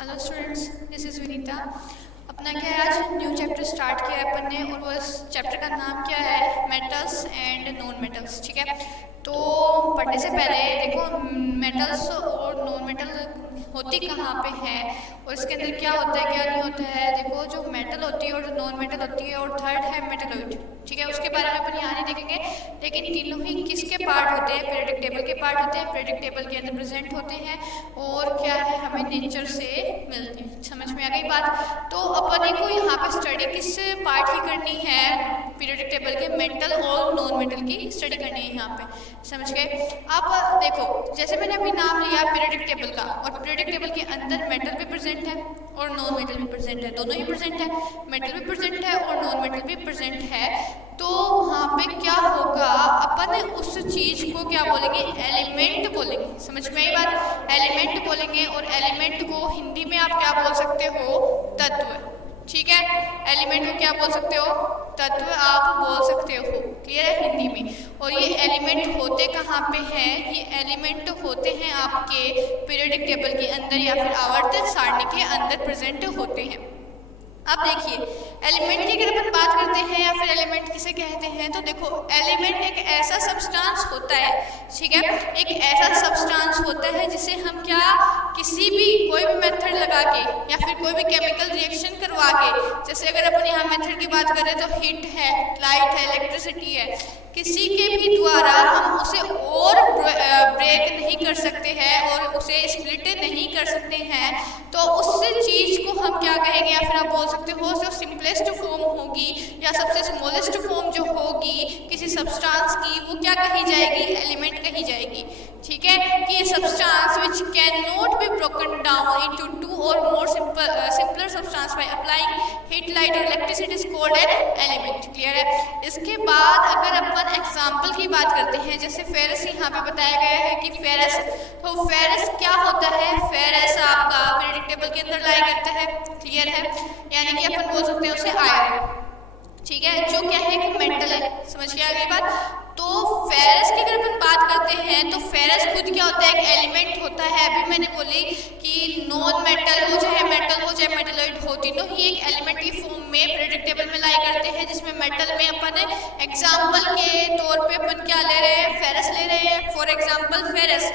Hello students, this is Vinita. अपना क्या है, आज न्यू चैप्टर स्टार्ट किया है अपन ने, और वो इस चैप्टर का नाम क्या है, मेटल्स एंड नॉन मेटल्स। ठीक है, तो पढ़ने से पहले देखो मेटल्स और नॉन मेटल होती कहाँ पे है और इसके अंदर क्या होता है क्या नहीं होता है। देखो, जो मेटल होती है और जो नॉन मेटल होती है, और थर्ड है मेटलॉइड। ठीक है, उसके बारे में अपन यहाँ नहीं देखेंगे, लेकिन तीनों ही किसके पार्ट होते हैं, पीरियोडिक टेबल के पार्ट होते हैं, पीरियोडिक टेबल के अंदर प्रेजेंट होते हैं और क्या है, हमें नेचर से मिलते हैं। समझ में आ गई बात। तो अपन को यहाँ पे स्टडी किस पार्ट की करनी है, पीरियोडिक टेबल के मेटल और नॉन मेटल की स्टडी करनी है यहाँ पे। समझ गए। अब देखो, जैसे मैंने अभी नाम लिया पीरियोडिक टेबल का, और पीरियोडिक टेबल के अंदर मेटल भी प्रेजेंट है और नॉन मेटल भी प्रेजेंट है, दोनों ही प्रेजेंट है। मेटल भी प्रेजेंट है और नॉन मेटल भी प्रेजेंट है। तो वहाँ पे क्या होगा, अपन उस चीज को क्या बोलेंगे, एलिमेंट बोलेंगे। समझ में आई बात, एलिमेंट बोलेंगे। और एलिमेंट को हिंदी में आप क्या बोल सकते हो, तत्व। ठीक है, एलिमेंट को क्या बोल सकते हो, तत्व आप बोल सकते हो। क्लियर है हिंदी में। और ये एलिमेंट होते कहाँ पे हैं, ये एलिमेंट होते हैं आपके पीरियोडिक टेबल के अंदर या फिर आवर्त सारणी के अंदर प्रेजेंट होते हैं। अब देखिए, एलिमेंट की अगर अपन बात करते हैं या फिर एलिमेंट किसे कहते हैं, तो देखो एलिमेंट एक ऐसा सब्सटेंस होता है। ठीक है, एक ऐसा सब्सटेंस होता है जिसे हम क्या, किसी भी कोई भी मेथड लगा के या फिर कोई भी केमिकल रिएक्शन करवा के, जैसे अगर अपन यहाँ मेथड की बात करें तो हीट है, लाइट है, इलेक्ट्रिसिटी है, किसी के भी द्वारा हम उसे और ब्रेक नहीं कर सकते हैं और उसे स्प्लिट नहीं कर सकते हैं। तो उस चीज को हम क्या कहेंगे, या फिर आप बोल सकते हो जो सिंपलेस्ट फॉर्म होगी या सबसे स्मॉलेस्ट फॉर्म जो होगी किसी सब्सटेंस की, वो क्या कही जाएगी, एलिमेंट कही जाएगी। ठीक है, कि ये substance which can not be broken down into two और more simpler substance by applying heat, light और electricity is called an element. Clear है। इसके बाद अगर अपन एग्जांपल की बात करते हैं, जैसे फेरस यहाँ पे बताया गया है कि फेरस, तो फेरस क्या होता है, फेरस आपका पीरियोडिक टेबल के अंदर लाई करता है। क्लियर है, यानी कि अपन बोल सकते हैं उसे आयरन। ठीक है, जो क्या है कि मेटल है। समझ के आ गई बात। तो फेरस की अगर अपन बात करते हैं तो फेरस खुद क्या होता है, एक एलिमेंट होता है। अभी मैंने बोली कि नॉन मेटल हो चाहे मेटल हो चाहे मेटलॉइड हो, तीनों ही एक एलिमेंट की फॉर्म में पीरियोडिक टेबल में लाई करते हैं, जिसमें मेटल में अपन एग्जाम्पल के तौर पे अपन क्या ले रहे हैं, फेरस ले रहे हैं। For example ferrous,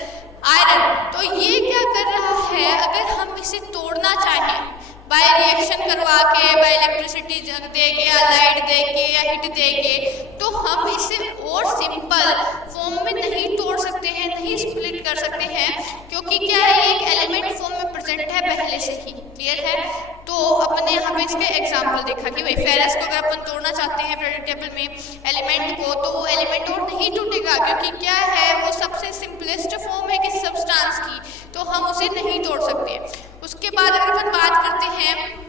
iron. तो ये क्या कर रहा है, अगर हम इसे तोड़ना चाहें बाय रिएक्शन करवा के, बाय इलेक्ट्रिसिटी दे के या लाइट दे के या हीट दे के, तो हम इसे और सिंपल फॉर्म में नहीं तोड़ सकते हैं, नहीं स्प्लिट कर सकते हैं, क्योंकि क्या है, एक एलिमेंट फॉर्म में प्रेजेंट है पहले से ही। क्लियर है। तो अपने यहाँ पे इसके एग्जाम्पल देखा कि भाई फेरस को अगर अपन तोड़ना चाहते हैं पीरियोडिक टेबल में एलिमेंट को, तो वो एलिमेंट और नहीं टूटेगा, क्योंकि क्या है, वो सबसे सिंपलेस्ट फॉर्म है किसी सब्सटेंस की, तो हम उसे नहीं तोड़ सकते। उसके बाद अगर अपन बात करते हैं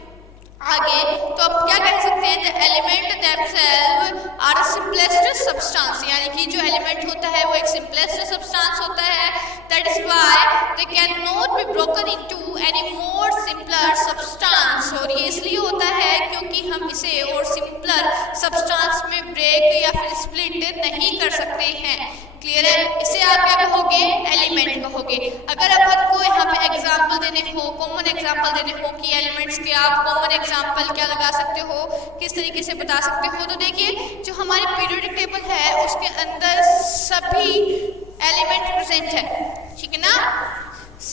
आगे, तो अब क्या कह सकते हैं, the element themselves are simplest substance, यानी कि जो एलिमेंट होता है वो एक सिंपलेस्ट सब्सटेंस होता है। That is why they can not be broken into any more simpler substance. और ये इसलिए होता है क्योंकि हम इसे और सिंपलर सब्सटेंस में ब्रेक या फिर स्प्लिट नहीं कर सकते हैं। क्लियर है। इसे आप क्या कहोगे, एलिमेंट कहोगे। अगर अपन को यहाँ पे एग्जाम्पल देने हो, कॉमन एग्जाम्पल देने हो कि एलिमेंट्स के आप कॉमन एग्जाम्पल क्या लगा सकते हो, किस तरीके से बता सकते हो, तो देखिए जो हमारी पीरियोडिक टेबल है उसके अंदर सभी एलिमेंट प्रेजेंट है। ठीक है ना,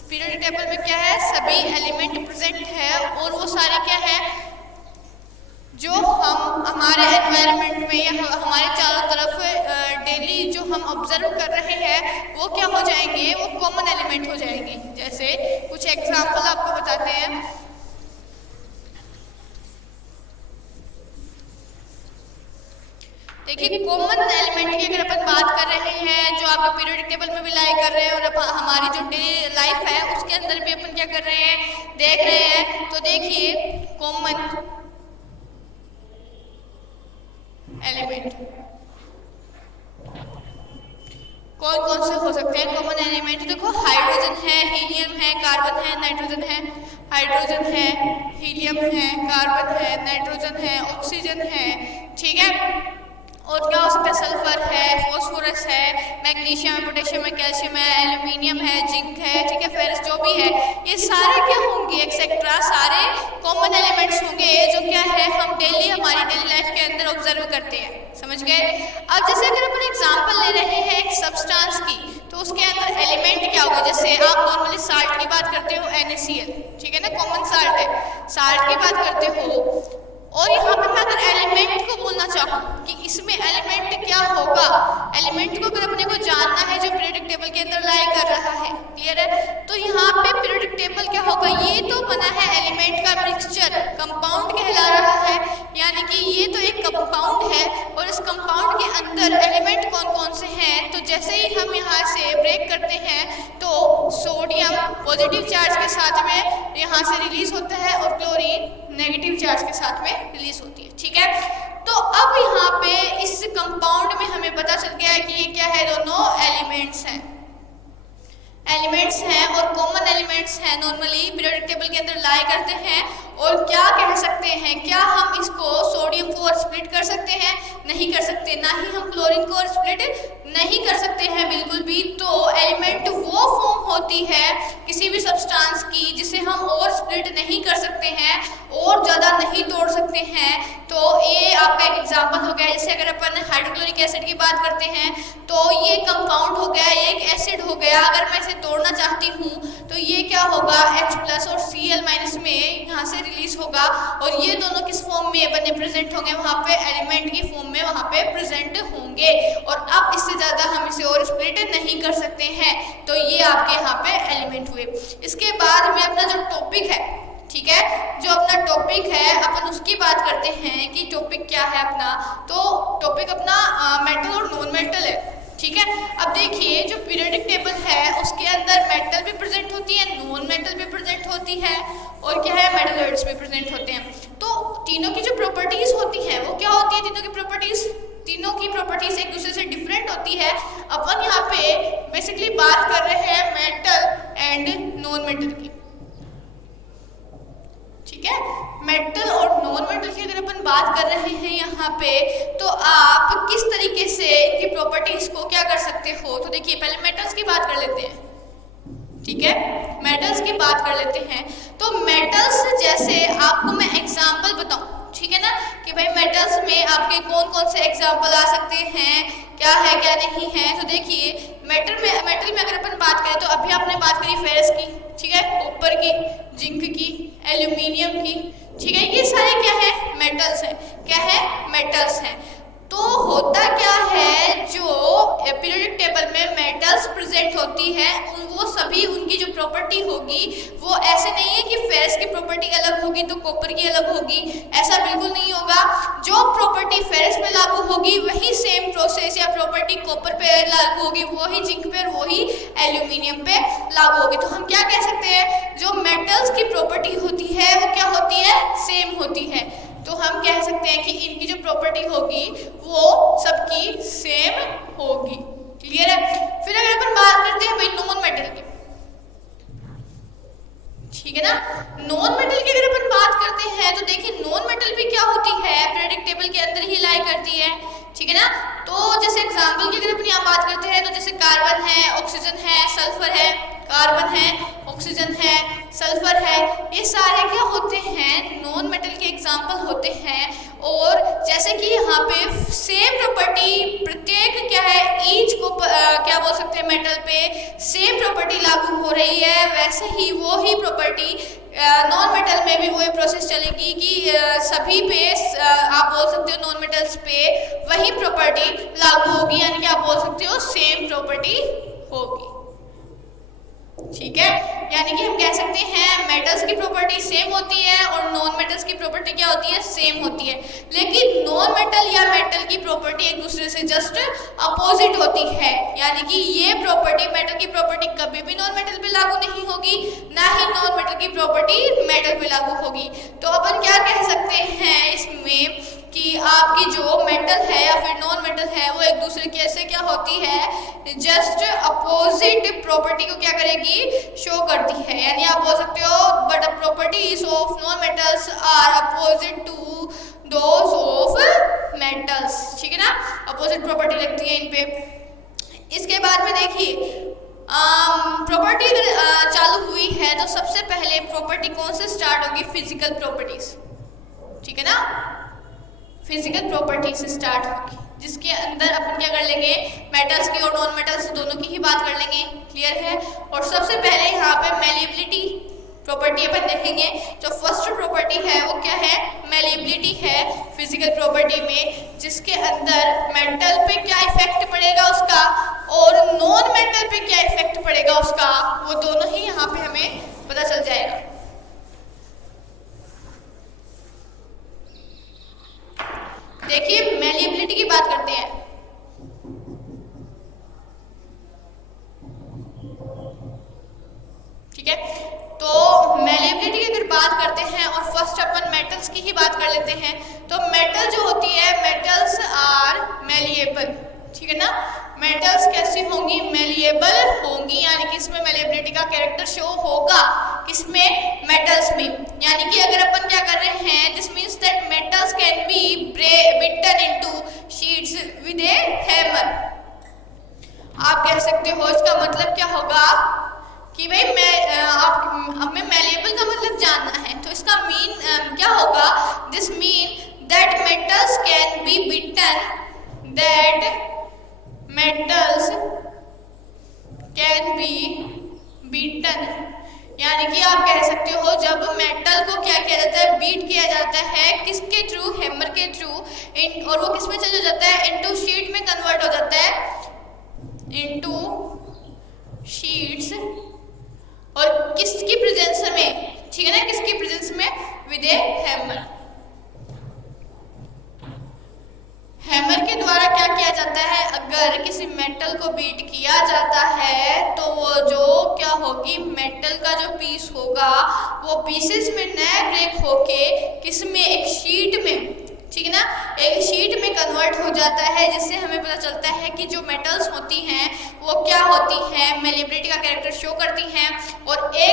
पीरियोडिक टेबल में क्या है, सभी एलिमेंट प्रेजेंट है। और वो सारे क्या है, जो हम हमारे एनवायरनमेंट में या हमारे चारों तरफ डेली जो हम ऑब्जर्व कर रहे हैं, वो क्या हो जाएंगे, वो कॉमन एलिमेंट हो जाएंगे। जैसे कुछ एग्जांपल आपको बताते हैं। देखिए, कॉमन एलिमेंट की अगर अपन बात कर रहे हैं, जो आपके पीरियोडिक टेबल में भी लाई कर रहे हैं और हमारी जो डेली लाइफ है उसके अंदर भी अपन क्या कर रहे हैं, देख रहे हैं। तो देखिए कॉमन एलिमेंट कौन कौन से हो सकते हैं कॉमन एलिमेंट। देखो, हाइड्रोजन है, हीलियम है, कार्बन है, नाइट्रोजन है। हाइड्रोजन है, हीलियम है, कार्बन है, नाइट्रोजन है, ऑक्सीजन है। ठीक है, और क्या हो सकता है, सल्फर है, फॉस्फोरस है, मैग्नीशियम है, पोटेशियम है, कैल्शियम है, एल्यूमिनियम है, जिंक है। ठीक है, फेरस जो भी है, ये सारे क्या होंगे, होगी, एक्सेट्रा सारे कॉमन एलिमेंट्स होंगे जो क्या है हम डेली हमारी डेली लाइफ के अंदर ऑब्जर्व करते हैं। समझ गए? अब जैसे अगर अपन एग्जांपल ले रहे हैं एक सब्सटेंस की, तो उसके अंदर एलिमेंट क्या होगा, जैसे आप नॉर्मली साल्ट की बात करते हो NaCl, ठीक है ना, कॉमन साल्ट है, साल्ट की बात करते हो। और यहाँ पे मैं अगर एलिमेंट को बोलना चाहूँ कि इसमें एलिमेंट क्या होगा, एलिमेंट को अगर अपने को जानना है जो पीरियोडिक टेबल के अंदर लाई कर रहा है, क्लियर है, तो यहाँ पे पीरियोडिक टेबल क्या होगा, ये तो बना है एलिमेंट का मिक्सचर, कंपाउंड कहला रहा है, यानी कि ये तो एक कंपाउंड है और इस कंपाउंड के अंदर एलिमेंट कौन कौन से हैं। तो जैसे ही हम यहाँ से ब्रेक करते हैं तो सोडियम पॉजिटिव चार्ज के साथ में यहाँ से रिलीज होता है और क्लोरीन नेगेटिव चार्ज के साथ में रिलीज होती है, ठीक है। तो अब यहाँ पे इस कंपाउंड में हमें पता चल गया है कि ये क्या है, दोनों एलिमेंट्स हैं, एलिमेंट्स हैं और कॉमन एलिमेंट्स हैं, नॉर्मली पीरियोडिक टेबल के अंदर लाई करते हैं। और क्या कह सकते हैं, क्या हम इसको सोडियम को और स्प्लिट कर सकते हैं? नहीं कर सकते, ना ही हम क्लोरीन को और स्प्लिट नहीं कर सकते हैं बिल्कुल भी। तो एलिमेंट वो फॉर्म होती है किसी भी सब्सटेंस की जिसे हम और स्प्लिट नहीं कर सकते हैं और ज़्यादा नहीं तोड़ सकते हैं। तो ये आपका एक एग्जाम्पल हो गया। जैसे अगर अपन हाइड्रोक्लोरिक एसिड की बात करते हैं तो ये कंपाउंड हो गया, ये एक एसिड हो गया। अगर मैं इसे तोड़ना चाहती हूँ तो ये क्या होगा, H+ और Cl- में यहाँ से रिलीज होगा और ये दोनों किस फॉर्म में बने प्रेजेंट होंगे, वहाँ पे एलिमेंट की फॉर्म में वहाँ पे प्रेजेंट होंगे। और अब इससे ज़्यादा हम इसे और स्प्लिट नहीं कर सकते हैं। तो ये आपके यहाँ पे एलिमेंट हुए। इसके बाद में अपना जो टॉपिक है, ठीक है, जो अपना टॉपिक है अपन उसकी बात करते हैं कि टॉपिक क्या है अपना। तो टॉपिक अपना मेटल और नॉन मेटल है, ठीक है। अब देखिए जो पीरियोडिक टेबल है उसके अंदर मेटल भी प्रेजेंट होती है, नॉन मेटल भी प्रेजेंट होती है और क्या है, मेटलॉइड्स भी प्रेजेंट होते हैं। तो तीनों की जो प्रॉपर्टीज होती है वो क्या होती है, तीनों की प्रॉपर्टीज एक दूसरे से डिफरेंट होती है। अपन यहाँ पे बेसिकली बात कर रहे हैं मेटल एंड नॉन मेटल की, ठीक है। मेटल और नॉन मेटल की अगर अपन बात कर रहे हैं यहाँ पे, तो आप किस तरीके से इनकी प्रॉपर्टीज को क्या कर सकते हो। तो देखिए पहले मेटल्स की बात कर लेते हैं, ठीक है, मेटल्स की बात कर लेते हैं। तो मेटल्स जैसे आपको मैं एग्जांपल बताऊं, ठीक है ना, कि भाई मेटल्स में आपके कौन कौन से एग्जांपल आ सकते हैं, क्या है क्या नहीं है। तो देखिए मेटल में अगर अपन बात करें तो अभी आपने बात करी फेरस की, ठीक है, कॉपर की, जिंक की, एल्यूमिनियम की, ठीक है, ये सारे क्या है, मेटल्स हैं। क्या है, मेटल्स हैं। तो होता क्या है, जो पीरियोडिक टेबल में मेटल्स प्रेजेंट होती है वो सभी उनकी जो प्रॉपर्टी होगी वो ऐसे नहीं है कि फेरस की प्रॉपर्टी अलग होगी तो कॉपर की अलग होगी, ऐसा बिल्कुल नहीं होगा। जो प्रॉपर्टी फेरस पे लागू होगी वही सेम प्रोसेस या प्रॉपर्टी कॉपर पे लागू होगी, वही जिंक पे और वही एल्यूमिनियम पे लागू होगी। तो हम क्या कह सकते हैं, जो मेटल्स की प्रॉपर्टी होती है वो क्या होती है, सेम होती है। तो हम कह सकते हैं कि इनकी जो प्रॉपर्टी होगी वो सबकी सेम होगी। क्लियर है। फिर अगर अपन बात करते हैं भाई नॉन मेटल की, ठीक है ना, नॉन मेटल की अगर अपन बात करते हैं तो देखिए नॉन मेटल भी क्या होती है, पीरियोडिक टेबल के अंदर ही लाई करती है, ठीक है ना। तो जैसे एग्जांपल की अगर अपन यहाँ बात करते हैं तो जैसे कार्बन है, ऑक्सीजन है, सल्फर है, कार्बन है, ऑक्सीजन है, सल्फर है, ये सारे क्या होते हैं, नॉन मेटल के एग्जांपल होते हैं। और जैसे कि यहाँ पे सेम प्रॉपर्टी प्रत्येक क्या है, ईच को क्या बोल सकते हैं, मेटल पे सेम प्रॉपर्टी लागू हो रही है, वैसे ही वो ही प्रॉपर्टी नॉन मेटल में भी वही प्रोसेस चलेगी कि सभी पे आप बोल सकते हो नॉन मेटल्स पे वही प्रॉपर्टी लागू होगी, यानी कि आप बोल सकते हो सेम प्रॉपर्टी होगी, ठीक है। यानी कि हम कह सकते हैं मेटल्स की प्रॉपर्टी सेम होती है और नॉन मेटल्स की प्रॉपर्टी क्या होती है, सेम होती है। लेकिन नॉन मेटल या मेटल की प्रॉपर्टी एक दूसरे से जस्ट अपोजिट होती है, यानी कि ये प्रॉपर्टी मेटल की प्रॉपर्टी कभी भी नॉन मेटल पे लागू नहीं होगी, ना ही नॉन मेटल की प्रॉपर्टी मेटल पे लागू होगी। तो अपन क्या कह सकते हैं इसमें कि आपकी जो मेटल है या फिर नॉन मेटल है वो एक दूसरे के से क्या होती है, जस्ट अपोजिट प्रॉपर्टी को क्या करेगी, शो करती है। यानी आप बोल सकते हो but the properties of non metals are opposite to those of metals, ठीक है ना, अपोजिट प्रॉपर्टी लगती है इन पे। इसके बाद में देखिए प्रॉपर्टी अगर चालू हुई है तो सबसे पहले प्रॉपर्टी कौन से स्टार्ट होगी? फिजिकल प्रॉपर्टीज, ठीक है ना, फिजिकल प्रॉपर्टी से स्टार्ट होगी, जिसके अंदर अपन क्या कर लेंगे, मेटल्स की और नॉन मेटल्स दोनों की ही बात कर लेंगे। क्लियर है? और सबसे पहले यहाँ पे मेलिएबिलिटी प्रॉपर्टी अपन देखेंगे। जो फर्स्ट प्रॉपर्टी है वो क्या है? मेलिएबिलिटी है फिजिकल प्रॉपर्टी में, जिसके अंदर मेटल पे क्या इफेक्ट पड़ेगा उसका और नॉन मेटल पे क्या इफेक्ट पड़ेगा उसका, वो दोनों ही यहाँ पे हमें पता चल जाएगा। देखिए मेलिएबिलिटी की बात करते हैं। ठीक है, तो मेलिएबिलिटी की अगर बात करते हैं और फर्स्ट अपन मेटल्स की ही बात कर लेते हैं, तो मेटल जो होती है, मेटल्स आर मेलिएबल, ठीक है ना। मेटल्स कैसी होंगी? मेलिएबल होंगी, यानी कि इसमें मेलिएबिलिटी का कैरेक्टर शो होगा। किसमें? मेटल्स में। यानी कि अगर अपन क्या कर रहे हैं, this means that metals can be beaten into sheets with a hammer. आप कह सकते हो इसका मतलब क्या होगा कि भाई हमें मेलिएबल का मतलब जानना है, तो इसका मीन क्या होगा? This mean that metals can be beaten, that metals can be beaten. यानी कि आप कह सकते हो जब मेटल को क्या किया जाता है? बीट किया जाता है, किसके थ्रू? हैमर के थ्रू, और वो किस में चेंज हो जाता है? इनटू शीट में कन्वर्ट हो जाता है, इनटू शीट्स, और किसकी प्रेजेंस में? ठीक है ना, किसकी प्रेजेंस में? With a hammer. हैमर के द्वारा क्या किया जाता है? अगर किसी मेटल को बीट किया जाता है तो वो जो क्या होगी, मेटल का जो पीस होगा वो पीसेस में न ब्रेक होके किसमें? एक शीट में, ठीक है ना, एक शीट में कन्वर्ट हो जाता है, जिससे हमें पता चलता है कि जो मेटल्स होती हैं वो क्या होती हैं, मेलिएबिलिटी का कैरेक्टर शो करती हैं। और ये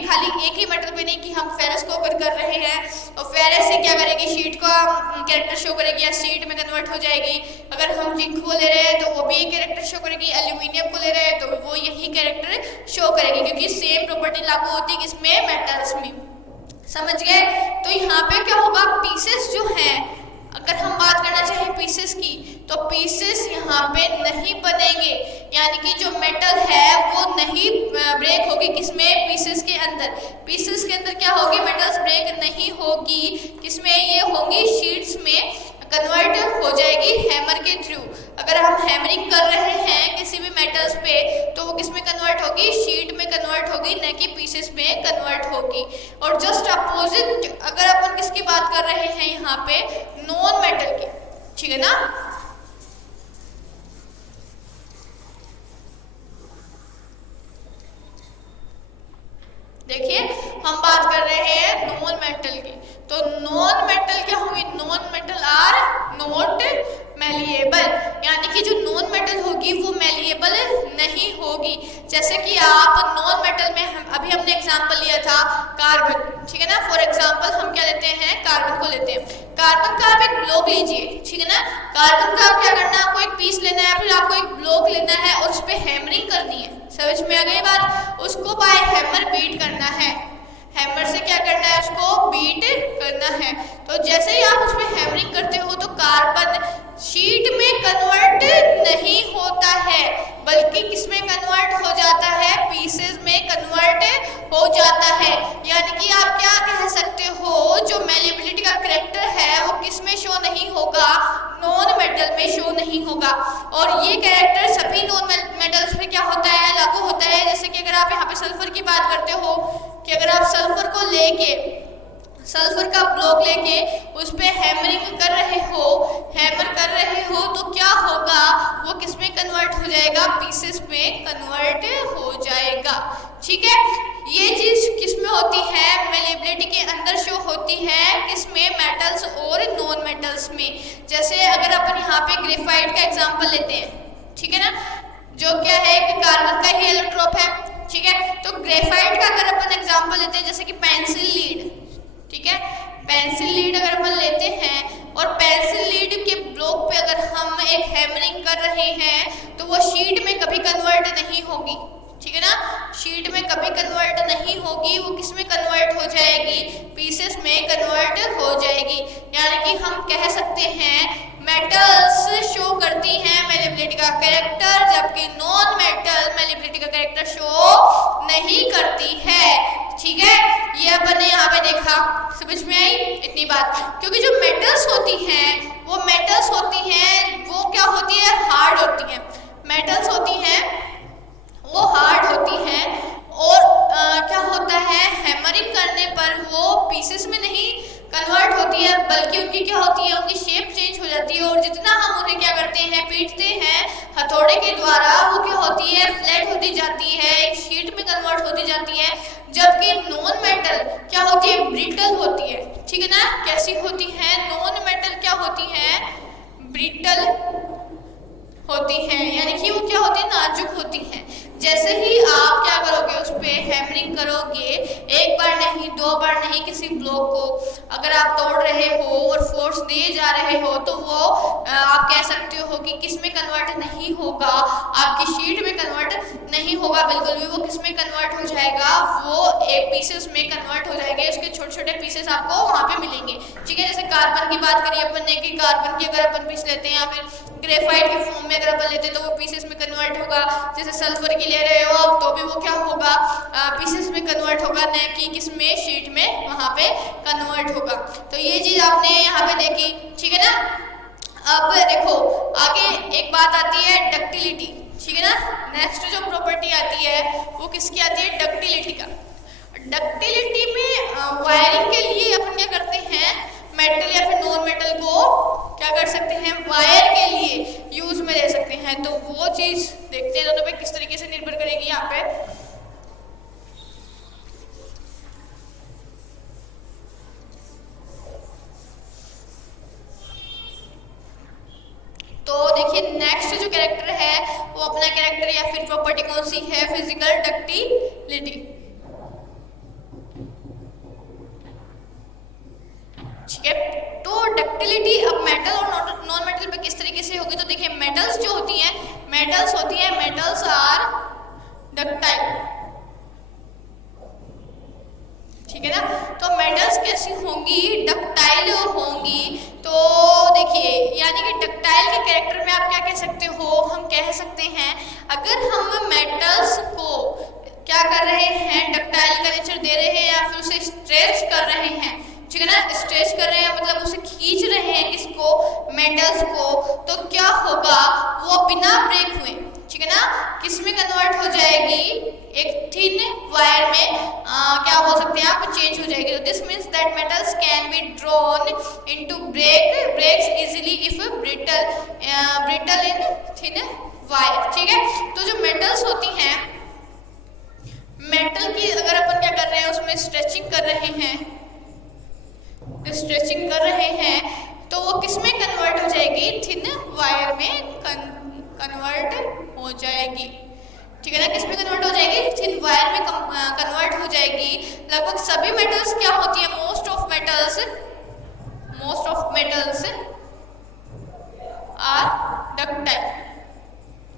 खाली एक ही मेटल पे नहीं कि हम फेरस को अगर कर रहे हैं और फेरस से क्या करेगी? शीट का कैरेक्टर शो करेगी या शीट में कन्वर्ट हो जाएगी। अगर हम जिंक को ले रहे हैं तो वो भी कैरेक्टर शो करेगी, एल्यूमिनियम को ले रहे हैं तो वो यही कैरेक्टर शो करेगी, क्योंकि सेम प्रॉपर्टी लागू होती है किसमें? मेटल्स में। समझ गए? तो यहाँ पे क्या होगा? पीसेस जो हैं, अगर हम बात करना चाहें पीसेस की, तो पीसेस यहाँ पे नहीं बनेंगे, यानी कि जो मेटल है वो नहीं ब्रेक होगी किसमें? पीसेस के अंदर। पीसेस के अंदर क्या होगी? मेटल्स ब्रेक नहीं होगी, किसमें? ये होंगी शीट्स में कन्वर्ट हो जाएगी हैमर के थ्रू। अगर हम हैमरिंग कर रहे हैं किसी भी मेटल्स पे तो वो किस में कन्वर्ट होगी? शीट में कन्वर्ट होगी, न कि पीसेस में कन्वर्ट होगी। और जस्ट अपोजिट अगर अपन किसकी बात कर रहे हैं यहाँ पे? नॉन मेटल की, ठीक है ना। देखिए हम बात कर रहे हैं नॉन मेटल की, तो नॉन मेटल क्या होंगी? Non metal are not malleable, यानी कि जो नॉन मेटल होगी वो मेलिएबल नहीं होगी। जैसे कि आप नॉन मेटल में अभी हमने एग्जांपल लिया था कार्बन, ठीक है ना। फॉर एग्जांपल हम क्या लेते हैं? कार्बन को लेते हैं। कार्बन का आप एक ब्लॉक लीजिए, ठीक है ना। कार्बन का आप क्या करना है? आपको एक पीस लेना है, फिर आपको एक ब्लॉक लेना है और उस पर हैमरिंग करनी है। समझ में आ गई बात? उसको बाय हैमर बीट करना है, हैमर से क्या करना है? उसको बीट करना है। तो जैसे ही आप उस पर हैमरिंग करते हो तो कार्बन शीट में कन्वर्ट नहीं होता है, बल्कि किसमें कन्वर्ट हो जाता है? पीसेस में कन्वर्ट हो जाता है। यानी कि आप क्या कह सकते हो, जो मेलिएबिलिटी का कैरेक्टर है वो किसमें शो नहीं होगा? नॉन मेटल में शो नहीं होगा। और ये कैरेक्टर सभी नॉन मेटल्स में क्या होता है? लागू होता है। जैसे कि अगर आप यहाँ पे सल्फर की बात करते हो कि अगर आप सल्फर को लेके, सल्फर का ब्लॉक लेके उस पे हैमरिंग कर रहे हो, हैमर कर रहे हो, तो क्या होगा? वो किस में कन्वर्ट हो जाएगा? पीसेस में कन्वर्ट हो जाएगा। ठीक है, ये चीज किस में होती है? मेलिएबिलिटी के अंदर शो होती है, किसमें? मेटल्स और नॉन मेटल्स में। जैसे अगर अपन यहाँ पे ग्रेफाइट का एग्जाम्पल लेते हैं, ठीक है ना, जो क्या है कि कार्बन का ही एलोट्रोप है, ठीक है। तो ग्रेफाइट का अगर अपन एग्जाम्पल लेते हैं, जैसे कि पेंसिल लीड, ठीक है, पेंसिल लीड अगर अपन लेते हैं और पेंसिल लीड के ब्लॉक पे अगर हम एक हैमरिंग कर रहे हैं तो वो शीट में कभी कन्वर्ट नहीं होगी। शीट में कभी कन्वर्ट नहीं होगी, वो किस में कन्वर्ट हो जाएगी, पीसेस में कन्वर्ट हो जाएगी। यानी कि हम कह सकते हैं मेटल्स शो करती हैं मेलेबिलिटी का कैरेक्टर, जबकि नॉन मेटल मेलेबिलिटी का कैरेक्टर शो नहीं करती है। ठीक है, ये अपन ने यहाँ पे देखा, समझ में आई इतनी बात। क्योंकि जो मेटल्स होती हैं वो मेटल्स होती हैं, वो क्या होती है, हार्ड होती हैं। मेटल्स होती हैं वो हार्ड होती हैं और क्या होता है, हैमरिंग करने पर वो पीसेस में नहीं कन्वर्ट होती है, बल्कि उनकी क्या होती है, उनकी शेप चेंज हो जाती है। और जितना हम उन्हें क्या करते हैं, पीटते हैं हथौड़े के द्वारा, वो क्या होती है, फ्लैट होती जाती है, एक शीट में कन्वर्ट होती जाती है। जबकि नॉन मेटल क्या होती है, ब्रिटल होती है। ठीक है ना, कैसी होती है, नॉन मेटल क्या होती है, ब्रिटल होती हैं, यानी कि वो क्या होती है, नाजुक होती हैं। जैसे ही आप क्या करोगे, उस पर हैमरिंग करोगे, एक बार नहीं, दो बार नहीं, किसी ब्लॉक को अगर आप तोड़ रहे हो और फोर्स दिए जा रहे हो, तो वो आप कह सकते हो कि किस में कन्वर्ट नहीं होगा, आपकी शीट में कन्वर्ट नहीं होगा बिल्कुल भी। वो किस में कन्वर्ट हो जाएगा, वो एक पीसेस में कन्वर्ट हो जाएंगे, उसके छोटे छोटे पीसेस आपको वहाँ पे मिलेंगे। ठीक है, जैसे कार्बन की बात करिए अपन ने कि कार्बन की अगर अपन पीस लेते हैं या फिर ग्रेफाइट के फॉर्म में अगर अपन लेते हैं तो वो पीसेस में कन्वर्ट होगा। जैसे सल्फर की ले रहे हो आप तो भी वो क्या होगा, पीसेस में कन्वर्ट होगा, न कि किसमें, शीट में वहाँ पे कन्वर्ट होगा। तो ये चीज आपने यहाँ पे देखी। ठीक है ना, अब देखो आगे एक बात आती है डक्टिलिटी। ठीक है ना, नेक्स्ट जो प्रॉपर्टी आती है वो किसकी आती है, डक्टिलिटी का। डक्टिलिटी में वायरिंग के लिए अपन क्या करते हैं, मेटल या फिर नॉन मेटल को क्या कर सकते हैं, वायर के लिए यूज में ले सकते हैं। तो वो चीज देखते हैं दोनों पे किस तरीके से निर्भर करेगी यहाँ पे। तो देखिए नेक्स्ट जो कैरेक्टर है वो अपना कैरेक्टर या फिर प्रॉपर्टी कौन सी है, फिजिकल डक्टिलिटी। ठीक है, तो डक्टिलिटी अब मेटल और नॉन मेटल पे किस तरीके से होगी, तो देखिए मेटल्स जो होती हैं, मेटल्स आर डक्टाइल। ठीक है ना, तो मेटल्स कैसी होंगी, डक्टाइल होंगी। तो देखिए यानी कि डक्टाइल के कैरेक्टर में आप क्या कह सकते हो, हम कह सकते हैं अगर हम मेटल्स को क्या कर रहे हैं, डक्टाइल का नेचर दे रहे हैं या फिर उसे स्ट्रेच कर रहे हैं। ठीक है ना, स्ट्रेच कर रहे हैं मतलब उसे खींच रहे हैं इसको, मेटल्स को, तो क्या होगा, वो बिना ब्रेक हुए, ठीक है ना, किस में कन्वर्ट हो जाएगी, एक थिन वायर में क्या बोल सकते हैं आप, चेंज हो जाएगी। तो this means that metals can be drawn into breaks easily if brittle in thin wire. ठीक है, तो जो मेटल्स होती हैं, मेटल की अगर अपन क्या कर रहे हैं, उसमें स्ट्रेचिंग कर रहे हैं, स्ट्रेचिंग कर रहे हैं, तो वो किस में कन्वर्ट हो जाएगी, थिन वायर में कन्वर्ट हो जाएगी। ठीक है ना, किस में कन्वर्ट हो जाएगी, थिन वायर में कन्वर्ट हो जाएगी। लगभग सभी मेटल्स क्या होती है, most of metals are ductile.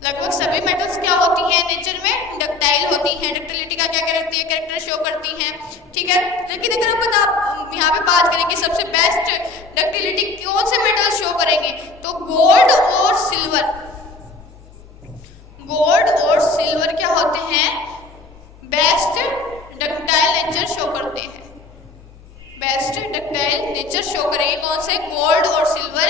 लगभग सभी मेटल्स क्या होती हैं, नेचर में डक्टाइल होती हैं। डक्टिलिटी का क्या करती है, कैरेक्टर शो करती हैं। ठीक है, लेकिन अगर अपन आप यहाँ पे बात करें कि सबसे बेस्ट डक्टिलिटी कौन से मेटल शो करेंगे, तो गोल्ड और सिल्वर। गोल्ड और सिल्वर क्या होते हैं, बेस्ट डक्टाइल नेचर शो करते हैं। बेस्ट डक्टाइल नेचर शो करेंगे कौन से, गोल्ड और सिल्वर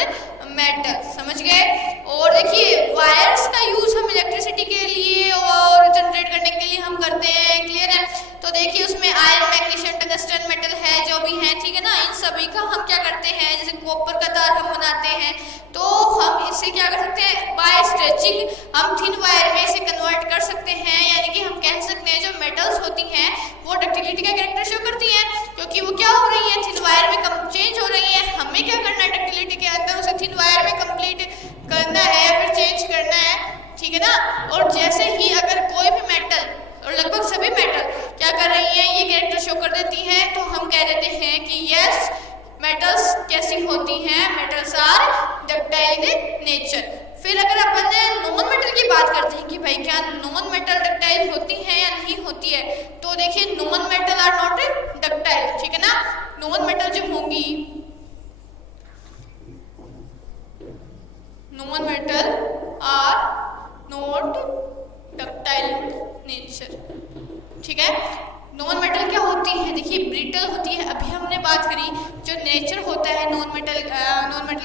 मेटल। समझ गए। और देखिए वायर्स का यूज हम इलेक्ट्रिसिटी के लिए और जनरेट करने के लिए हम करते हैं, क्लियर है। तो देखिए उसमें आयरन, मैग्नीशियम, टंगस्टन मेटल है जो भी है, ठीक है ना, इन सभी का हम क्या करते हैं, जैसे कॉपर का तार हम बनाते हैं, तो हम इसे क्या कर सकते हैं, बाय स्ट्रेचिंग हम थिन वायर में इसे कन्वर्ट कर सकते हैं। यानी कि हम कह सकते हैं जो मेटल्स होती हैं वो डक्टिलिटी का कैरेक्टर शो करती हैं, क्योंकि वो क्या हो रही है, थिन वायर में चेंज हो रही है। हमें क्या करना है, डक्टिलिटी के अंदर उसे थिन वायर में कंप्लीट करना है या फिर चेंज करना है, ठीक है ना। और जैसे ही अगर कोई भी मेटल और लगभग सभी मेटल क्या कर रही है, ये कैरेक्टर शो कर देती है, तो हम कह देते हैं कि यस मेटल्स कैसी होती हैं, metals are ductile in nature. फिर अगर अपन नॉन मेटल की बात करते हैं कि भाई क्या नॉन मेटल डक्टाइल होती है या नहीं होती है, तो देखिए non metal are not ductile, ठीक है ना। नॉन मेटल जो होंगी, non metal are not ductile nature, ठीक है। नॉन मेटल क्या होती है, देखिए ब्रिटल होती है। अभी हमने बात करी जो नेचर होता है नॉन मेटल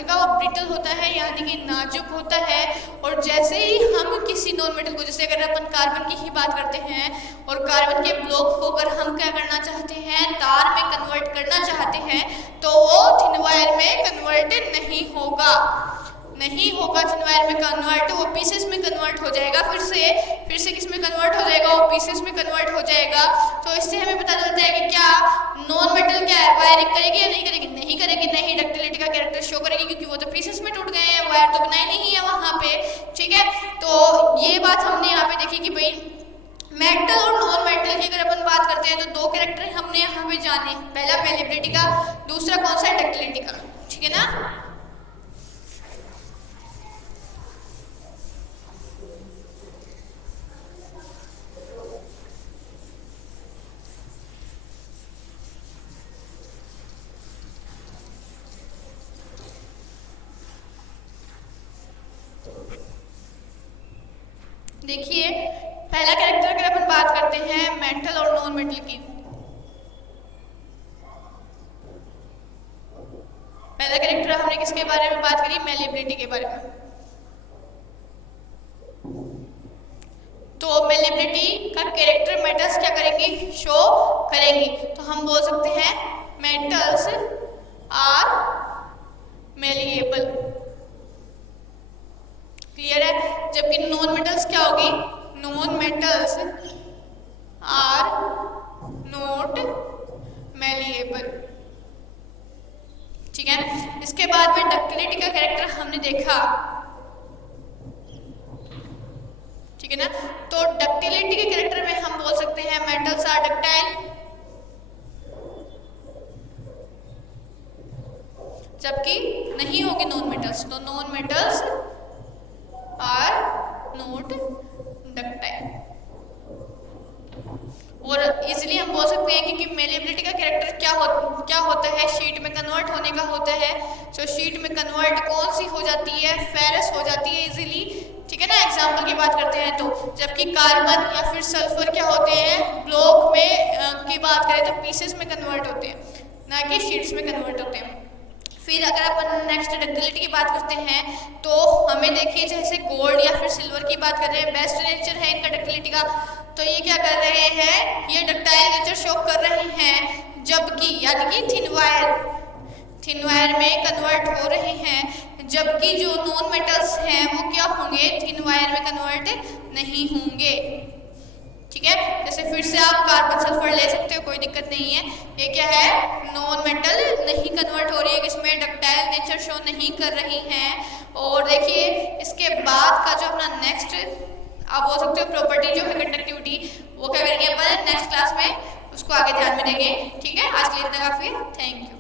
का, वो ब्रिटल होता है यानी कि नाजुक होता है। और जैसे ही हम किसी नॉन मेटल को, जैसे अगर अपन कार्बन की ही बात करते हैं और कार्बन के ब्लॉक को अगर हम क्या करना चाहते हैं, तार में कन्वर्ट करना चाहते हैं, तो वो थिन वायर में कन्वर्ट नहीं होगा थिन वायर में कन्वर्ट, वो पीसेस में कन्वर्ट हो जाएगा। फिर से किस में कन्वर्ट हो जाएगा, वो पीसेस में कन्वर्ट हो जाएगा। तो इससे हमें पता चलता है कि क्या नॉन मेटल क्या है, वायरिंग करेगी या नहीं करेगी, नहीं करेगी, नहीं डक्टिलिटी का कैरेक्टर शो करेगी, क्योंकि वो तो पीसेस में टूट गए हैं, वायर तो बनाई नहीं है वहाँ पे, ठीक है। तो ये बात हमने यहाँ पे देखी कि भाई मेटल और नॉन मेटल की अगर अपन बात करते हैं तो दो कैरेक्टर हमने यहाँ पे जाने, पहला मेलेबिलिटी का, दूसरा कौन सा डक्टिलिटी का, ठीक है ना। देखिए पहला कैरेक्टर अगर अपन बात करते हैं मेटल और नॉन मेटल की, पहला कैरेक्टर हमने किसके बारे में बात करी, मेलेबिलिटी के बारे में। तो मेलेबिलिटी का कैरेक्टर मेटल्स क्या करेंगी, शो करेंगी। तो हम बोल सकते हैं मेटल्स आर मेलिएबल, क्लियर है। जबकि नॉन मेटल्स क्या होगी, non metals are not malleable, ठीक है। इसके बाद में डक्टिलिटी का कैरेक्टर हमने देखा, ठीक है ना। तो डक्टिलिटी के कैरेक्टर में हम बोल सकते हैं मेटल्स आर डक्टाइल, जबकि नहीं होगी नॉन मेटल्स, तो non metals are not ductile. और इजीली हम बोल सकते हैं क्योंकि मेलेबिलिटी का कैरेक्टर क्या होता है, शीट में कन्वर्ट होने का होता है। तो शीट में कन्वर्ट कौन सी हो जाती है, फेरस हो जाती है इजीली, ठीक है ना। एग्जाम्पल की बात करते हैं तो, जबकि कार्बन या फिर सल्फर क्या होते हैं, ब्लॉक में की बात करें तो पीसेस में कन्वर्ट होते हैं, ना कि शीट्स में कन्वर्ट होते हैं। फिर अगर अपन नेक्स्ट डक्टिलिटी की बात करते हैं तो हमें देखिए जैसे गोल्ड या फिर सिल्वर की बात कर रहे हैं, बेस्ट नेचर है इनका डक्टिलिटी का, तो ये क्या कर रहे हैं, ये डक्टाइल नेचर शो कर रहे हैं। जबकि यानी कि थिन वायर में कन्वर्ट हो रहे हैं, जबकि जो नॉन मेटल्स हैं वो क्या होंगे, थिन वायर में कन्वर्ट नहीं होंगे, ठीक है। जैसे फिर से आप कार्बन सल्फर ले सकते हो, कोई दिक्कत नहीं है। ये क्या है, नॉन मेटल नहीं कन्वर्ट हो रही है, इसमें डक्टाइल नेचर शो नहीं कर रही हैं। और देखिए इसके बाद का जो अपना नेक्स्ट आप बोल सकते हो प्रॉपर्टी जो है कंडक्टिविटी, वो क्या करेंगे अपन नेक्स्ट क्लास में उसको आगे ध्यान में देंगे, ठीक है। आज के लिए इतना काफी, थैंक यू।